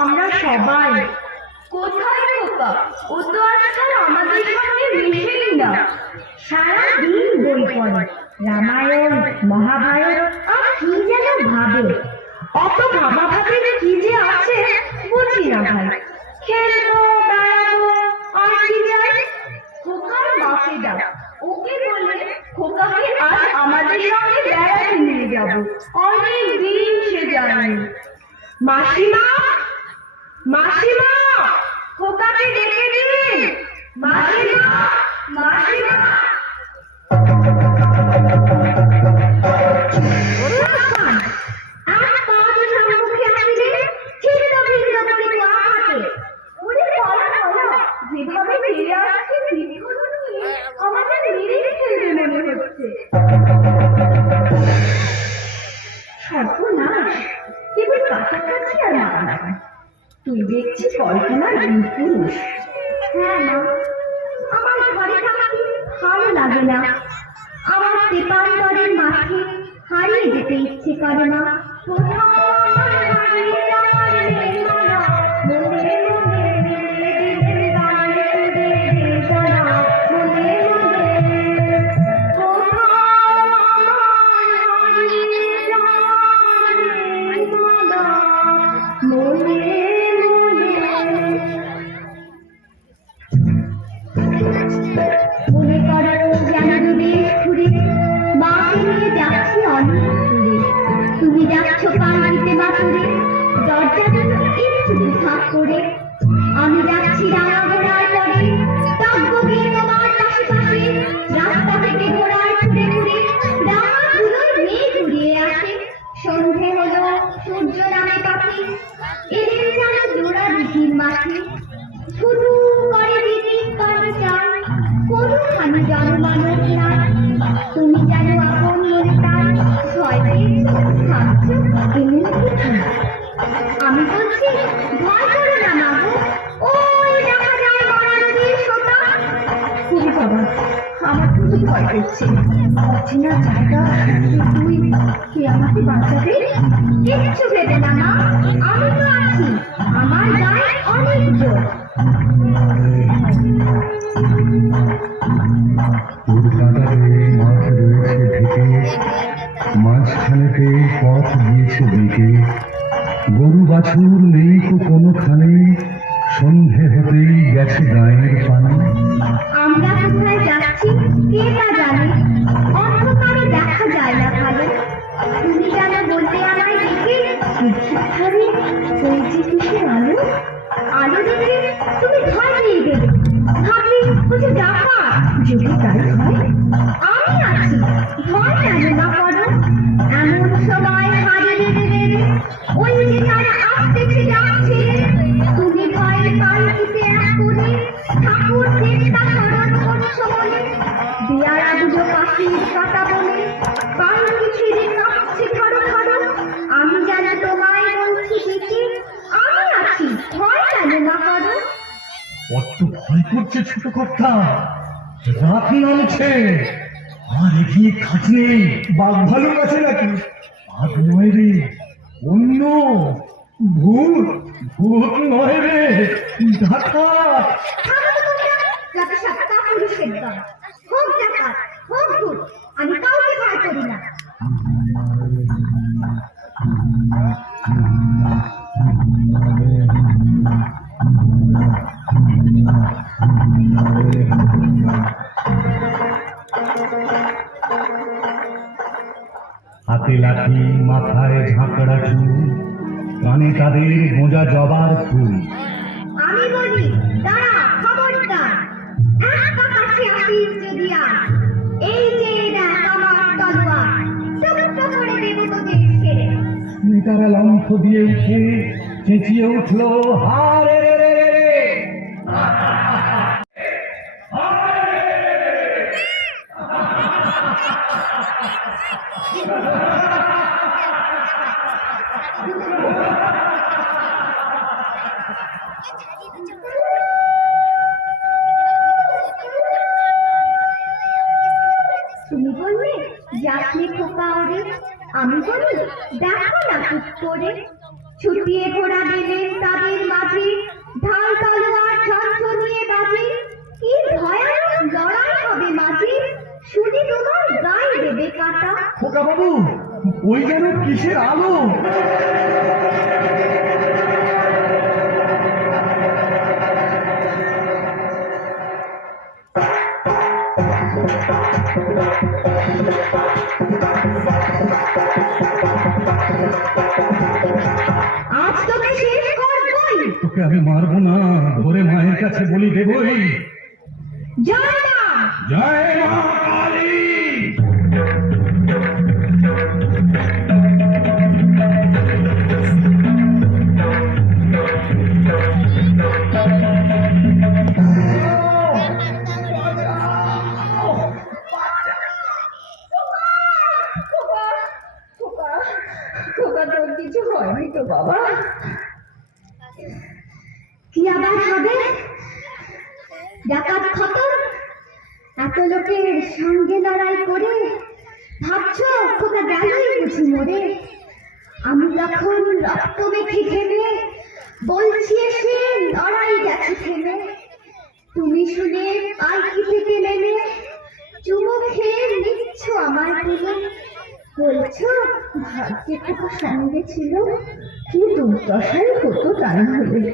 আমরা সবাই। কোথায় খোকা? ও তো আজকাল আমাদের সঙ্গে মিশেই না। সারাদিন বই পড়ে, রামায়ণ মহাভারত আর কি যেন ভাবে। অত ভাবাভাবির কি যে আছে বুঝি না ভাই। খেলবো, বেড়াবো, আর কি যায়। খোকার মাকে ডাক, ওকে বলে খোকাকে আজ আমাদের সঙ্গে বেড়াতে নিয়ে যাবো। অনেক দিন সে যায়নি। মাসিমা, মাসিমা, খোকাকে ডেকে দিন। মাসিমা, মাসিমা। যেভাবে ফিরে আসছে বৃক্ষগুলো নিয়ে আমাদের মেরেই ফেলবে মনে হচ্ছে। সর্বনাশ, কেবল কাছাকাছি আর মারামারি। তুই দেখছি কল্পনার পুরুষ। হ্যাঁ মা, আমার ঘরে থাকতে ভালো লাগে না। আমার তেপান্তরের মাঠে হারিয়ে যেতে ইচ্ছে করে না। কোথাও আমার হারিয়ে যাওয়ার বেদনা, মনে মনে দিনের গানে তুলে জানা, মনে মনে। কোথাও আমার হারিয়ে যাওয়ার বেদনা, মনে মনে। মনে করো যেন বিদেশ ঘুরে মাকে নিয়ে যাচ্ছি অনেক দূরে। তুমি যাচ্ছ পাল্টিতে বাসরে, দরজা দুটো একটু ফাঁক করে। আমি যাচ্ছি রাঙা ঘোড়ার পরে, টাকবো গিয়ে তোমার পাশে পাশে। রাস্তা থেকে ঘোড়ার ঘুরে ঘুরে রাঙা ধুলোর মেঘ উড়িয়ে আসে। সন্ধে হলো, সূর্য নামে কাছে, এদের যেন জোড়া দিঘির মাঠে। শুধু করে দিঘি কাটে চান, কোনোখানি জনমানব নাই। তুমি যেন আপন মনে তার ভয় পেয়েছো, ভাবছো এমন কিছু। আমি বলছি ভয় করো না মাগো, ওই দেখা যায় মরা নদীর সোতা। তুমি বাবা, আমার খুব ভয় করছে। অচেনা জায়গা, তুই কি আমাকে বাঁচাবে? কিচ্ছু ভেবে না মা, আমি তো আছি। আমার গায়ে অনেক জোর। মাঠ রয়েছে ঢেকে, মাঝখানেতে পথ গিয়েছে বেঁকে। গরু বাছুর নেই তো কোনোখানে, সন্ধে হতেই গেছে গায়ের পানে। আমরা কোথায় যাচ্ছি কে তা জানে, অন্ধকারে দেখা যায় না ভালো। তুমি যেন বলতে আমায় দেখে, ধারে ওই যে কিসের আলো। আলো দেখে তুমি ভয় পেয়ে গেলে, ভাবলে বুঝে ডাকা। যদি তাই হয় আমি আছি, ভয় কেন না করো। এমন সময় হারিয়ে দেবে ওই যে তারা আসতেছে যাচ্ছে। তুমি ভয়ে পাল্টিতে এক করে ঠাকুর দেবতা স্মরণ করছো মনে। দিয়ারা দুটো পাখির কথা বলে পালকি ছিঁড়ে কাঁপছে ধরো ধরো। আমি যেন তোমায় বলছি দেখে, আমি আছি, ভয় কেন না করো। বড্ড ভয় করছে ছোট কর্তা, রাত নামছে। আর এগিয়ে কাজ নেই। বাঘ ভালুক আছে নাকি? বাঘ নয় রে, অন্য ভূত। ভূত নয় রে, ডাকাত। যত সব কাপুরুষের দল, হোক ডাকাত হোক ভূত, আমি কাউকে ভয় করি না। হাতে লাঠি, মাথায় ঝাঁকড়া চুল, কানে তাদের গোঁজা জবার ফুল। আমি বলি দাঁড়া, খবরদার। একটা কাছে আসিস যদি আর, এই যে দেখ আমার তলোয়ার, টুকটো করে দেবো তোদের ছেড়ে। নেতারা লম্ফ দিয়ে উঠে চেঁচিয়ে উঠলো, হারে রে রে রে রে। তুমি বললে যাত্রী খোকা ওরে, আমি বলি দেখো না চুপ করে। ছুটিয়ে ঘোড়া দিলেন তাদের মাঝে, ঢাল তলোয়ার ঝনঝনিয়ে বাজে, কি ভয়ানক লড়াই হবে মাঝে, শুনে তোমার গায়ে দেবে কাটা। খোকা বাবু, ওই যেন কিসের আলো! আজ তোকে শেষ করবই। তোকে আমি মারবো না, ধরে মায়ের কাছে বলি দেবই। জয় মা। জয় মা কালী। খোকা খোকা খোকা, তোর কিছু হয়নি তো বাবা? কি আবার হবে? ডাকাত খতম, এত লোকের সঙ্গে লড়াই করে ভাবছো খোকা গেলই বুঝি মরে? আমি তখন রক্ত মেখে ঘেমে বলছি এসে লড়াই গেছে থেমে, তুমি শুনে পালকি থেকে নেমে চুমো খেয়ে নিচ্ছ আমার কোলে, বলছো ভাগ্যে খোকা সঙ্গে ছিল, কি দুর্দশাই হতো তা না হলে।